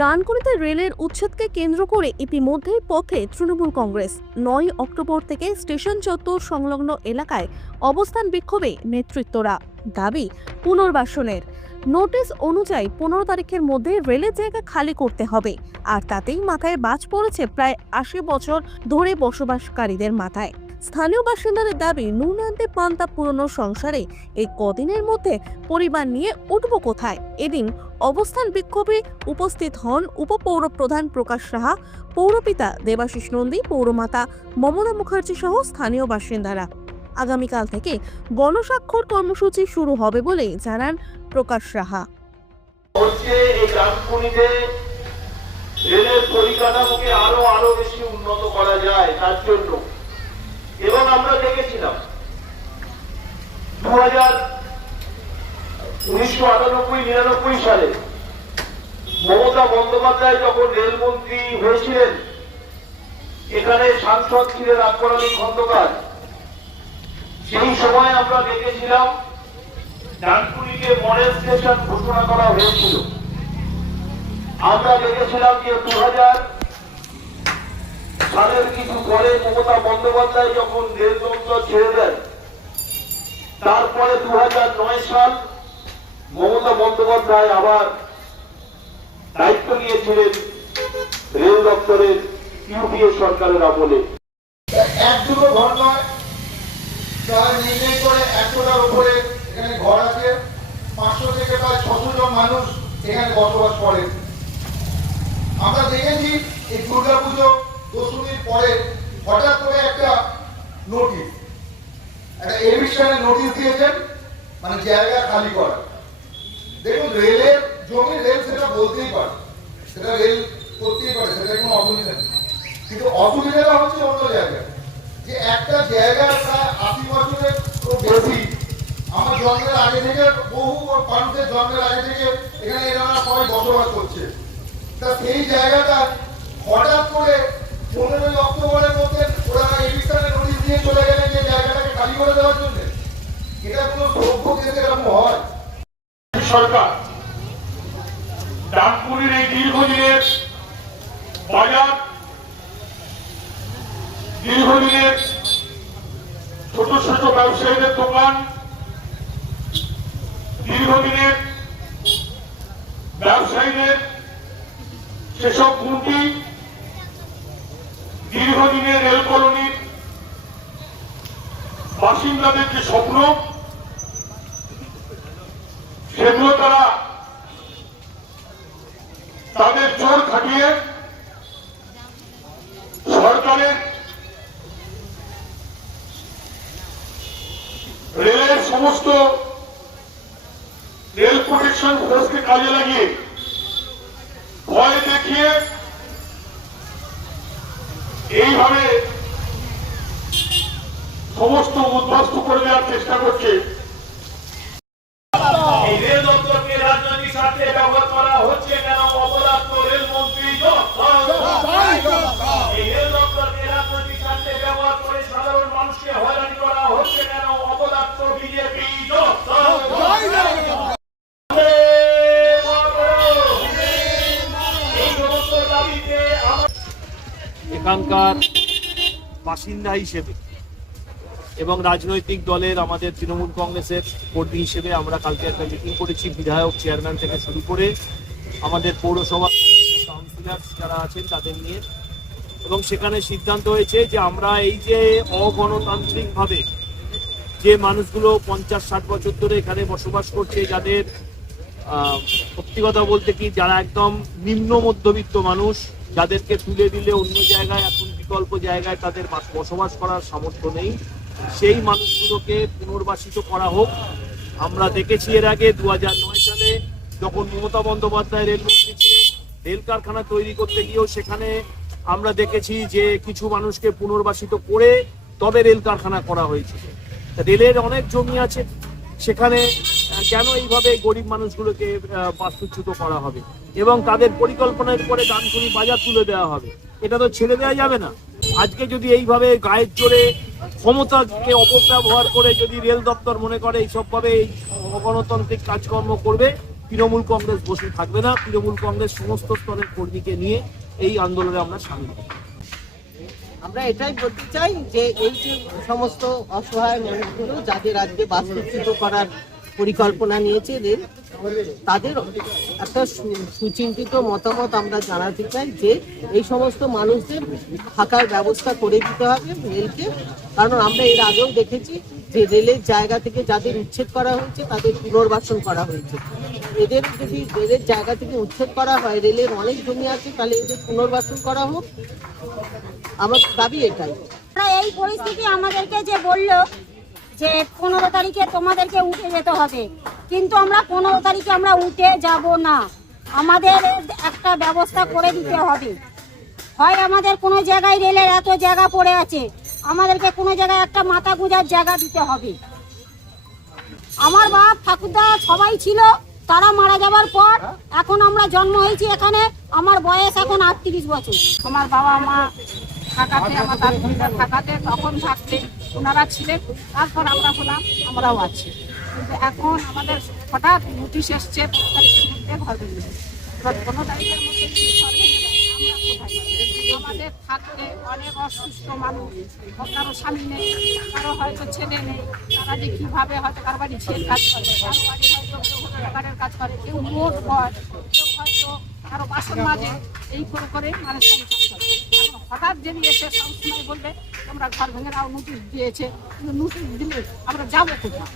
ডানকুনিতে রেলের উচ্ছেদকে কেন্দ্র করে ইতিমধ্যেই পথে তৃণমূল কংগ্রেস। নয় অক্টোবর থেকে স্টেশন চত্বর সংলগ্ন এলাকায় অবস্থান বিক্ষোভে নেতৃত্বরা। দাবি, পুনর্বাসনের। নোটিশ অনুযায়ী পনেরো তারিখের মধ্যে রেলের জায়গা খালি করতে হবে। আর তাতেই মাথায় বাজ পড়েছে প্রায় আশি বছর ধরে বসবাসকারীদের মাথায়। স্থানীয় বাসিন্দাদের দাবি নুন পান্তা পুরনো সংসারে এই কদিনের মধ্যে পরিবার নিয়ে উঠব কোথায়? এদিন অবস্থান বিক্ষোভে উপস্থিত হন উপপৌর প্রধান প্রকাশ সাহা, পৌরপিতা দেবাশিস নন্দী, পৌরমাতা মমতা মুখার্জি সহ স্থানীয় বাসিন্দারা। আগামীকাল থেকে গণস্বাক্ষর কর্মসূচি শুরু হবে বলে জানান প্রকাশ সাহা। রেলের পরিকাঠামোকে আরও আরও বেশি উন্নত করা যায়, তার জন্য। এবং আমরা দেখেছিলাম দু হাজার উনিশশো আটানব্বই, নিরানব্বই সালে মমতা বন্দ্যোপাধ্যায় যখন রেলমন্ত্রী হয়েছিলেন, এখানে সাংসদ ছিলেন আকবর খন্দকার। সেই সময় আমরা দেখেছিলাম ডানকুনিকে মডেল স্টেশন ঘোষণা করা হয়েছিল। আমরা দেখেছিলাম যে দু হাজার সালের কিছু পরে মমতা বন্দ্যোপাধ্যায় যখন রেল দপ্তর ছেড়ে দেন তারপরে দু হাজার নয় সাল মমতা বন্দ্যোপাধ্যায় আবার দায়িত্ব নিয়েছিলেন রেল দপ্তরের ইউপিএ সরকারের আমলে। এক দুটো ঘর নয় নির্ণয় করে একশোটার উপরে এখানে ঘর আছে, পাঁচশো থেকে প্রায় ছশো জন মানুষ এখানে বসবাস করেন। আমরা দেখেছি এই দুর্গা পুজো দশমীর পরে হঠাৎ করে একটা নোটিশ একটা এভিকশনের নোটিশ দিয়েছেন মানে জায়গা খালি করা। দেখুন, রেলের জমি, রেল সেটা বলতেই পারে, সেটা রেল করতেই পারে, সেটা কোনো অসুবিধা নেই। কিন্তু অসুবিধাটা হচ্ছে অন্য জায়গায়, যে একটা জায়গা প্রায় আশি বছরের বেশি। আমার জন্মের আগে থেকে, বহু মানুষের জন্মের আগে থেকে এখানে এনারা সবাই বসবাস করছে। তা সেই জায়গাটা হঠাৎ করে পনেরোই অক্টোবরের মধ্যে ওরা এডিশনে নোটিশ দিয়ে চলে গেলেন যে জায়গাটাকে খালি করে দেওয়ার জন্য। এটা কোনো সভ্য দেশে এরকম হয়? সরকার ডানপুরের এই দীর্ঘদিনের বাজার, দীর্ঘদিনের ছোট ছোট ব্যবসায়ীদের দোকান, দীর্ঘদিনের ব্যবসায়ীদের সেসব গুটি দীর্ঘদিনের রেল কলোনির বাসিন্দাদের যে স্বপ্ন, সেগুলো তারা তাদের জোর খাটিয়ে সরকারের রেলের সমস্ত রেল প্রোটেকশন ফোর্সকে কাজে লাগিয়ে ভয় দেখিয়ে এইভাবে সমস্ত উদ্বাস্ত করে দেওয়ার চেষ্টা করছে। এখানকার বাসিন্দা হিসেবে এবং রাজনৈতিক দলের আমাদের তৃণমূল কংগ্রেসের কর্মী হিসেবে আমরা কালকে একটা মিটিং করেছি বিধায়ক চেয়ারম্যান থেকে শুরু করে আমাদের সমস্ত কাউন্সিলর যারা আছেন তাদের নিয়ে। এবং সেখানে সিদ্ধান্ত হয়েছে যে আমরা এই যে অগণতান্ত্রিকভাবে যে মানুষগুলো পঞ্চাশ ষাট বছর ধরে এখানে বসবাস করছে, যাদের সত্যি কথা বলতে কি, যারা একদম নিম্ন মধ্যবিত্ত মানুষ, যাদেরকে তুলে দিলে অন্য জায়গায় এখন বিকল্প জায়গায় তাদের বসবাস করার সামর্থ্য নেই, সেই মানুষগুলোকে পুনর্বাসিত করা হোক। আমরা দেখেছি এর আগে দু সালে যখন মমতা বন্দ্যোপাধ্যায় রেলমন্ত্রী ছিলেন, রেল কারখানা তৈরি করতে গিয়েও সেখানে আমরা দেখেছি যে কিছু মানুষকে পুনর্বাসিত করে তবে রেল কারখানা করা হয়েছিল। রেলের অনেক জমি আছে, সেখানে কেন এইভাবে গরিব মানুষগুলোকে বাস্তুচ্যুত করা হবে? এবং তাদের পরিকল্পনার পরে ডানকুনি বাজার তুলে দেওয়া হবে। এটা তো ছেড়ে দেওয়া যাবে না। আজকে যদি এইভাবে গায়ের জোরে ক্ষমতাকে অপব্যবহার করে যদি রেল দপ্তর মনে করে এইসবভাবে এই অগণতান্ত্রিক কাজকর্ম করবে, তৃণমূল কংগ্রেস বসে থাকবে না। তৃণমূল কংগ্রেস সমস্ত স্তরের কর্মীকে নিয়ে এই আন্দোলনে আমরা সামিল আমরা এটাই বলতে চাই যে এই যে সমস্ত অসহায় মানুষগুলো যাদের আজকে বাস্তুচ্যুত করার পরিকল্পনা নিয়েছে রেল তাদের একটা সুচিন্তিত মতামত আমরা জানাতে চাই যে এই সমস্ত মানুষদের থাকার ব্যবস্থা করে দিতে হবে রেলকে। কারণ আমরা এর আগেও দেখেছি যে রেলের জায়গা থেকে যাদের উচ্ছেদ করা হয়েছে, তাদের পুনর্বাসন করা হয়েছে। এদের যদি রেলের জায়গা থেকে উচ্ছেদ করা হয়, রেলের অনেক জমি আছে, তাহলে এদের পুনর্বাসন করা হোক। আমার দাবি এটাই। এই পরিস্থিতি আমাদেরকে যে বলল যে পনেরো তারিখে তোমাদেরকে উঠে যেতে হবে। কিন্তু আমরা পনেরো তারিখে আমরা উঠে যাব না। আমাদের একটা ব্যবস্থা করে দিতে হবে। হয় আমাদের কোনো জায়গায় রেলের এত জায়গা পড়ে আছে, আমাদেরকে কোনো জায়গায় একটা মাথা গুঁজার জায়গা দিতে হবে। আমার বাপ, ঠাকুরদা সবাই ছিল, তারা মারা যাওয়ার পর এখন আমরা জন্ম হয়েছি এখানে। আমার বয়স এখন আটত্রিশ বছর। আমার বাবা মা থাকাতে আমার দাদু দিদা থাকাতে তখন থাকতে ওনারা ছিলেন, তারপর আমরা হলাম, আমরাও আছি। কিন্তু এখন আমাদের হঠাৎ নোটিশ এসছে পনেরো তারিখের মধ্যে আমরা কোথায় আমাদের অনেক অসুস্থ মানুষ, কারও নেই হয়তো ছেলে নেই কীভাবে হয়তো বাড়ি ছেলে কাজ করে, কারও বাড়ি কাজ করে, কেউ মোট হয়, কেউ হয়তো বাসন মাঝে এই করে করে মানুষ সংসার হঠাৎ জেরিয়েছে সব সময় বলবে, তোমরা ঘর ভেঙে নাও নোটিশ দিয়েছে নোটিশ দিলে আমরা যাব কোথায়?